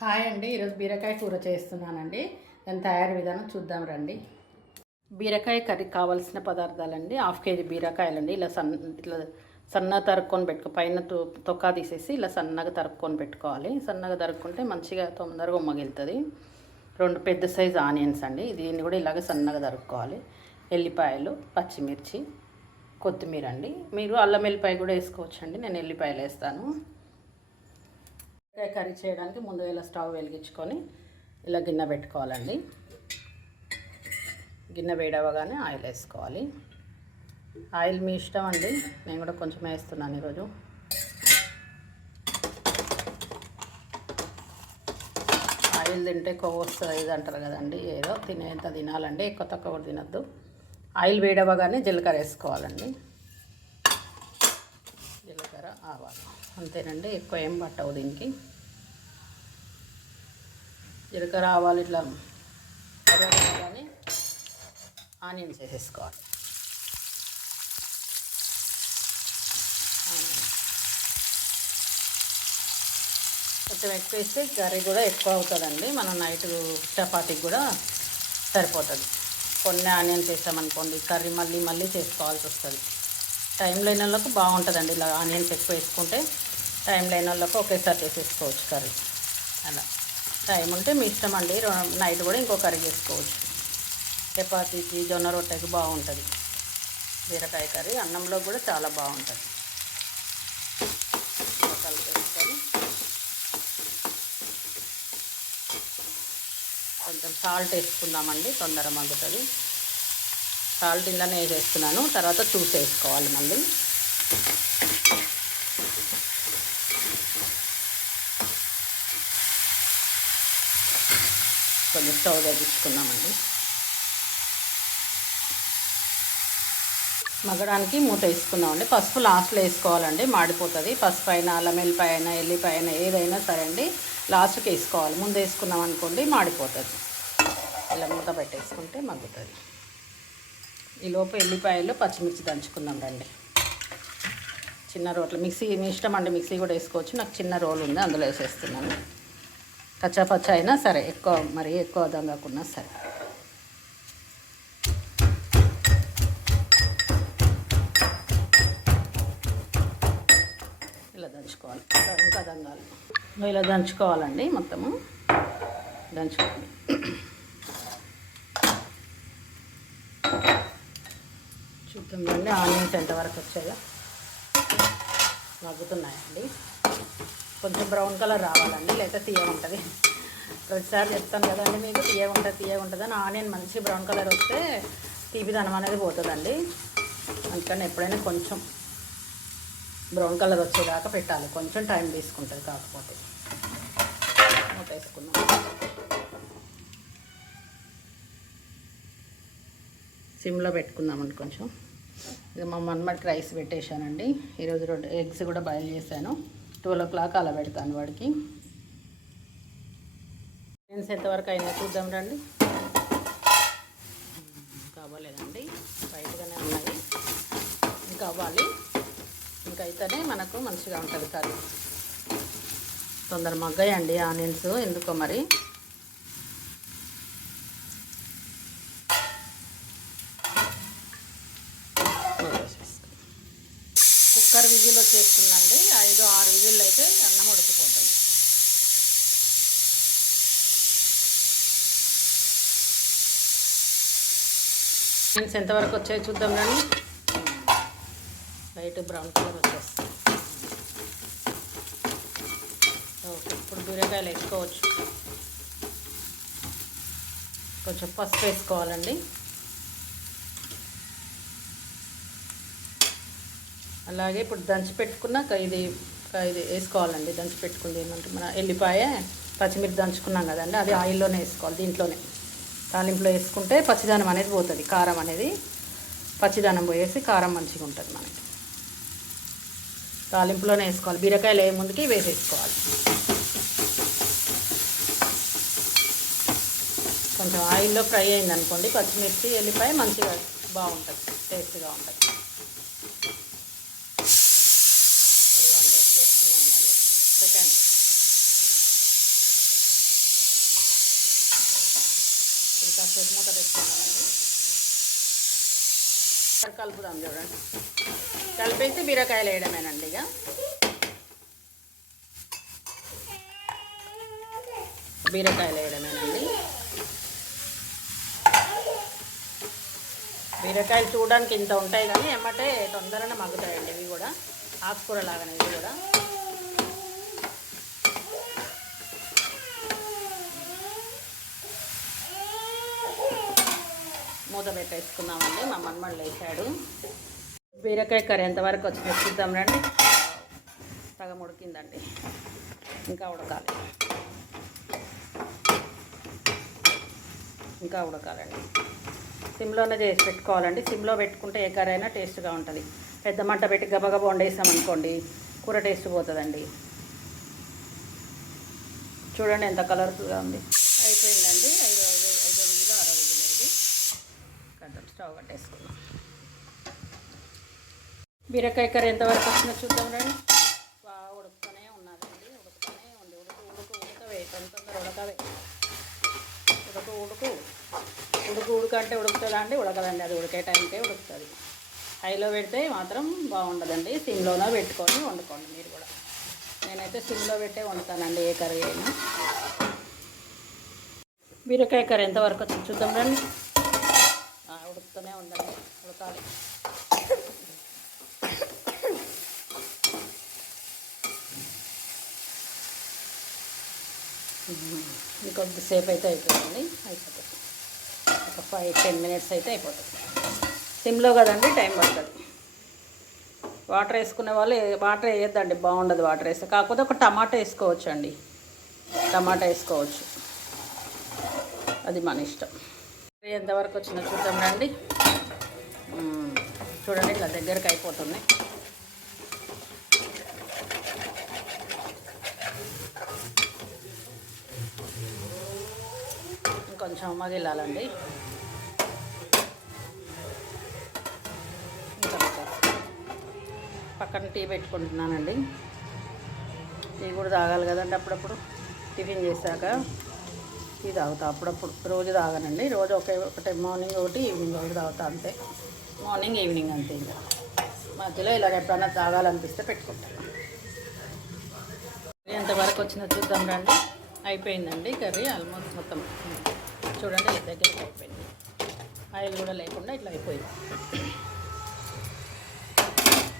Hi అండి ఈరోజు బీరకాయ కూర చేస్తున్నానండి. దాని తయారీ విధానం చూద్దాం రండి. బీరకాయ కర్రీ కావాల్సిన పదార్థాలండి హాఫ్ కేజీ బీరకాయలండి. ఇలా సన్న ఇట్లా సన్నగా తరుక్కొని పెట్టుకో పైన తొ- తీసేసి ఇలా సన్నగా తరుక్కొని పెట్టుకోవాలి. సన్నగా తరుక్కుంటే మంచిగా తొందరగా ఉమ్మగిలుతుంది రెండు పెద్ద సైజు ఆనియన్స్ అండి. దీన్ని కూడా ఇలాగ సన్నగా తరుక్కోవాలి. ఎల్లిపాయలు పచ్చిమిర్చి కొత్తిమీర అండి మీరు అల్లం ఎల్లిపాయ కూడా వేసుకోవచ్చండి. నేను ఎల్లిపాయలు వేస్తాను. కర్రీ చేయడానికి ముందు ఇలా స్టవ్ వెలిగించుకొని ఇలా గిన్నె పెట్టుకోవాలండి. గిన్నె వేడవగానే ఆయిల్ వేసుకోవాలి. ఆయిల్ మీ ఇష్టం అండి. నేను కూడా కొంచెం వేస్తున్నాను ఈరోజు. ఆయిల్ తింటే కొవ్వు వస్తుంది ఇది అంటారు కదండి. ఏదో తినేంత తినాలండి ఎక్కువ తక్కువ కూడా తినద్దు. ఆయిల్ వేడవగానే జీలకర్ర వేసుకోవాలండి. జీలకర్ర ఆవాలు. అంతేనండి ఎక్కువ ఏం పట్టవు దీనికి. జీలకర్ర ఆవాలు ఇట్లా కానీ ఆనియన్స్ వేసేసుకోవాలి కొంచెం ఎక్కువ వేస్తే కర్రీ కూడా ఎక్కువ అవుతుందండి. మనం నైట్ చపాతీకి కూడా సరిపోతుంది. కొన్ని ఆనియన్స్ వేసామనుకోండి కర్రీ మళ్ళీ మళ్ళీ చేసుకోవాల్సి వస్తుంది. టైం లేని వాళ్ళకు బాగుంటుందండి ఇలా ఆనియన్స్ ఎక్కువ వేసుకుంటే. టైం లేని వాళ్ళకు ఒకేసారి చేసేసుకోవచ్చు కర్రీ. అలా. టైం ఉంటే మీ ఇష్టం అండి. నైట్ కూడా ఇంకో కర్రీ చేసుకోవచ్చు. చపాతీకి జొన్న రొట్టెకి బాగుంటుంది. బీరకాయ కర్రీ అన్నంలో కూడా చాలా బాగుంటుంది. కలిపేసుకొని కొంచెం సాల్ట్ వేసుకుందామండి. తొందర మగ్గుతుంది. సాల్ట్ ఇందనే వేసేస్తున్నాను. తర్వాత చూసేసుకోవాలి మళ్ళీ. కొంచెం స్టవ్ తగ్గించుకున్నామండి మగ్గడానికి మూత వేసుకుందామండి. పసుపు లాస్ట్లో వేసుకోవాలండి. మాడిపోతుంది. పసుపు అయినా అల్లం ఎల్లిపాయ అయినా ఎల్లిపాయ అయినా ఏదైనా సరే అండి. లాస్ట్కి వేసుకోవాలి. ముందు వేసుకున్నాం అనుకోండి మాడిపోతుంది. ఇలా మూత పెట్టేసుకుంటే మగ్గుతుంది. ఈలోపు ఎల్లిపాయలు పచ్చిమిర్చి దంచుకుందాం రండి. చిన్న రోట్లు మిక్సీ మీ ఇష్టం అండి మిక్సీ కూడా వేసుకోవచ్చు. నాకు చిన్న రోల్ ఉంది అందులో వేసేస్తున్నాను. కచ్చాపచ్చ అయినా సరే ఎక్కువ మరి ఎక్కువ కాకుండా సరే. ఇలా దంచుకోవాలి. ఇంకా ఇంకా దంగాలి ఇలా దంచుకోవాలండి మొత్తము. దంచుకోవాలి చూద్దామండి ఆనియన్స్ ఎంతవరకు వచ్చాయో. మగ్గుతున్నాయండి. కొంచెం బ్రౌన్ కలర్ రావాలండి లేకపోతే తీయ ఉంటుంది. ప్రతిసారి చెప్తాను కదండి మీకు తీయ ఉంటుంది తీయ ఉంటుంది అని ఆనియన్ మంచి బ్రౌన్ కలర్ వస్తే తీపిదనం అనేది పోతుందండి. అందుకని ఎప్పుడైనా కొంచెం బ్రౌన్ కలర్ వచ్చేదాకా పెట్టాలి. కొంచెం టైం తీసుకుంటుంది కాకపోతే. మూత వేసుకున్నాం. సిమ్లో పెట్టుకుందామండి కొంచెం. ఇది మా మన్మడికి రైస్ పెట్టేశానండి. ఈరోజు రెండు ఎగ్స్ కూడా బాయిల్ చేశాను. ట్వెల్వ్ ఓ క్లాక్ అలా పెడతాను వాడికి. ఫ్రెండ్స్ ఎంతవరకు అయినా చూద్దాం రండి. ఇంకా అవ్వలేదండి. బయటగానే ఉన్నాయి. ఇంకా అవ్వాలి. ఇంకా అయితేనే మనకు మంచిగా ఉంటుంది కర్రీ. తొందర మగ్గాయండి ఆనియన్స్. ఎందుకో మరి? ఆరు విజిల్ వచ్చేస్తుందండి. ఐదు ఆరు విజిల్ అయితే అన్నం ఉడికిపోతుంది. ఫ్రెండ్స్ ఎంతవరకు వచ్చాయో చూద్దాం నేను వైట్ బ్రౌన్ కలర్ వచ్చేస్తుంది. ఓకే ఇప్పుడు బీరకాయలు వేసుకోవచ్చు. కొంచెం పసుపు వేసుకోవాలండి. అలాగే ఇప్పుడు దంచి పెట్టుకున్న ఇది ఇది వేసుకోవాలండి. దంచి పెట్టుకుంది ఏమంటే మన ఎల్లిపాయ పచ్చిమిర్చి దంచుకున్నాం కదండి అది ఆయిల్లోనే వేసుకోవాలి దీంట్లోనే. తాలింపులో వేసుకుంటే పచ్చిదనం అనేది పోతుంది కారం అనేది. పచ్చిదానం పోయేసి కారం మంచిగా ఉంటుంది మనకి. తాలింపులోనే వేసుకోవాలి బీరకాయలు ఏ ముందుకి వేసేసుకోవాలి కొంచెం ఆయిల్లో ఫ్రై అయింది అనుకోండి పచ్చిమిర్చి ఎల్లిపాయ మంచిగా బాగుంటుంది టేస్ట్గా ఉంటుంది. వేసేస్తున్నాను మళ్ళీ. సెకండ్ ఇది కాసేపు మూత పెట్టుకున్నామండి కలుపుదాం చూడండి. కలిపేసి బీరకాయలు వేయడమేనండి ఇక. బీరకాయలు వేయడమేనండి. బీరకాయలు చూడడానికి ఇంత ఉంటాయి కానీ ఏమంటే తొందరగా మగ్గుతాయండి ఇవి కూడా. ఆకుకూర లాగానే ఇది కూడా. మూత పెట్టేసుకున్నామండి మా మన్మడు లేచాడు బీరకాయ కర్రీ ఎంతవరకు వచ్చిందో చూద్దాం రండి. సగం ఉడికిందండి ఇంకా ఉడకాలి. ఇంకా ఉడకాలండి. సిమ్లోనే చేసి పెట్టుకోవాలండి. సిమ్లో పెట్టుకుంటే ఏ కర్రీ అయినా టేస్ట్గా ఉంటుంది. పెద్ద మంట పెట్టి గబగబ వండేసాం అనుకోండి కూర టేస్ట్ పోతుందండి. చూడండి ఎంత కలర్ఫుల్గా ఉంది. అయిపోయిందండి. ఐదు ఐదు ఐదు రోజులు ఆరు రోజులు అయింది కట్టం స్టవ్ కట్టేసుకున్నాం బీరకాయ కర్రీ ఎంతవరకు వచ్చిందో చూద్దాం రండి. బాగా ఉడుకుతూనే ఉన్నదండి ఉడుకుతూనే ఉంది. ఉడుకు ఉడుకు ఉడకవే తొందర ఉడకవే ఉడుకు ఉడుకు. ఉడుకు ఉడుకు అంటే ఉడుకుతుందా అండి? ఉడకదండి. అది ఉడికే టైంకే ఉడుకుతుంది. హైలో పెడితే మాత్రం బాగుండదండి. సిమ్లోనే పెట్టుకొని వండుకోండి మీరు కూడా. నేనైతే సిమ్లో పెట్టే వండుతానండి ఏ కర్రీ అయినా. బీరకాయ కర్రీ ఎంతవరకు వచ్చింది చూద్దాం రండి. ఉడుకుతూనే ఉండండి ఉడకాలి. ఇంకొద్దిసేపు అయితే అయిపోతుంది. అయిపోతుంది. ఒక ఫైవ్ టెన్ మినిట్స్ అయితే అయిపోతుంది. సిమ్లో కదండి టైం పడుతుంది. వాటర్ వేసుకునే వాళ్ళు వాటర్ వేయద్దండి బాగుండదు వాటర్ వేస్తే. కాకపోతే ఒక టమాటా వేసుకోవచ్చు అండి టమాటా వేసుకోవచ్చు. అది మన ఇష్టం. ఎంతవరకు వచ్చిందో చూద్దాం రండి. చూడండి ఇలా దగ్గరకు అయిపోతుంది. ఇంకొంచెం మగిలాలండి పక్కన టీ పెట్టుకుంటున్నానండి. టీ కూడా తాగాలి కదండి అప్పుడప్పుడు. టిఫిన్ చేశాక టీ తాగుతా అప్పుడప్పుడు. రోజు తాగనండి. రోజు ఒకే ఒకటే మార్నింగ్ ఒకటి ఈవినింగ్ ఒకటి తాగుతా అంతే. మార్నింగ్ ఈవినింగ్ అంతే ఇంకా. మధ్యలో ఇలా ఎప్పుడైనా తాగాలనిపిస్తే పెట్టుకుంటాను కర్రీ ఎంతవరకు వచ్చిందో చూద్దాం రండి. అయిపోయిందండి కర్రీ ఆల్మోస్ట్ మొత్తం. చూడండి దగ్గరికి అయిపోయింది. ఆయిల్ కూడా లేకుండా ఇట్లా అయిపోయింది.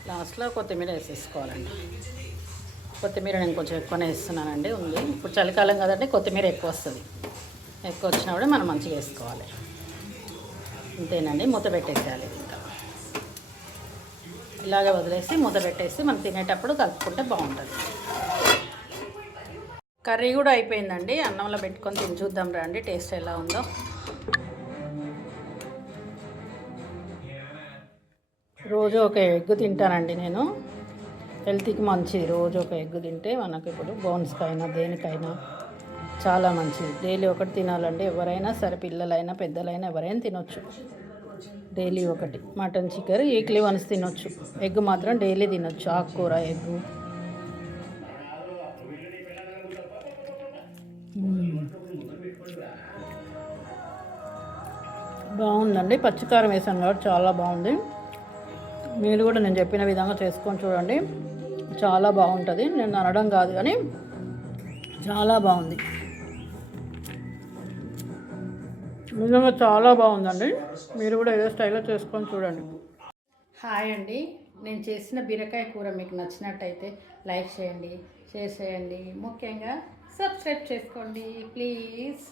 లాస్ట్లో కొత్తిమీర వేసేసుకోవాలండి. కొత్తిమీర నేను కొంచెం ఎక్కువనే వేస్తున్నానండి ఉంది. ఇప్పుడు చలికాలం కదండి కొత్తిమీర ఎక్కువ వస్తుంది. ఎక్కువ వచ్చినప్పుడే మనం మంచిగా వేసుకోవాలి. అంతేనండి మూత పెట్టేసేయాలి ఇంకా. ఇలాగే వదిలేసి మూత పెట్టేసి మనం తినేటప్పుడు కలుపుకుంటే బాగుంటుంది. కర్రీ కూడా అయిపోయిందండి అన్నంలో పెట్టుకొని తిని చూద్దాం రండి టేస్ట్ ఎలా ఉందో. రోజు ఒక ఎగ్ తింటానండి నేను. హెల్త్కి మంచిది. రోజు ఒక ఎగ్ తింటే మనకు ఇప్పుడు బోన్స్కైనా దేనికైనా చాలా మంచిది. డైలీ ఒకటి తినాలండి ఎవరైనా సరే పిల్లలైనా పెద్దలైనా ఎవరైనా తినొచ్చు. డైలీ ఒకటి. మటన్ చికెన్ వీక్లీ వన్స్ తినొచ్చు. ఎగ్ మాత్రం డైలీ తినొచ్చు. ఆకుకూర ఎగ్ బాగుందండి. పచ్చికారం వేసాను కాబట్టి చాలా బాగుంది. మీరు కూడా నేను చెప్పిన విధంగా చేసుకొని చూడండి. చాలా బాగుంటుంది. నేను అనడం కాదు కానీ చాలా బాగుంది. నిజంగా చాలా బాగుందండి. మీరు కూడా ఏదో స్టైల్లో చేసుకొని చూడండి. హాయ్ అండి. నేను చేసిన బీరకాయ కూర మీకు నచ్చినట్టయితే లైక్ చేయండి షేర్ చేయండి. ముఖ్యంగా సబ్స్క్రైబ్ చేసుకోండి ప్లీజ్.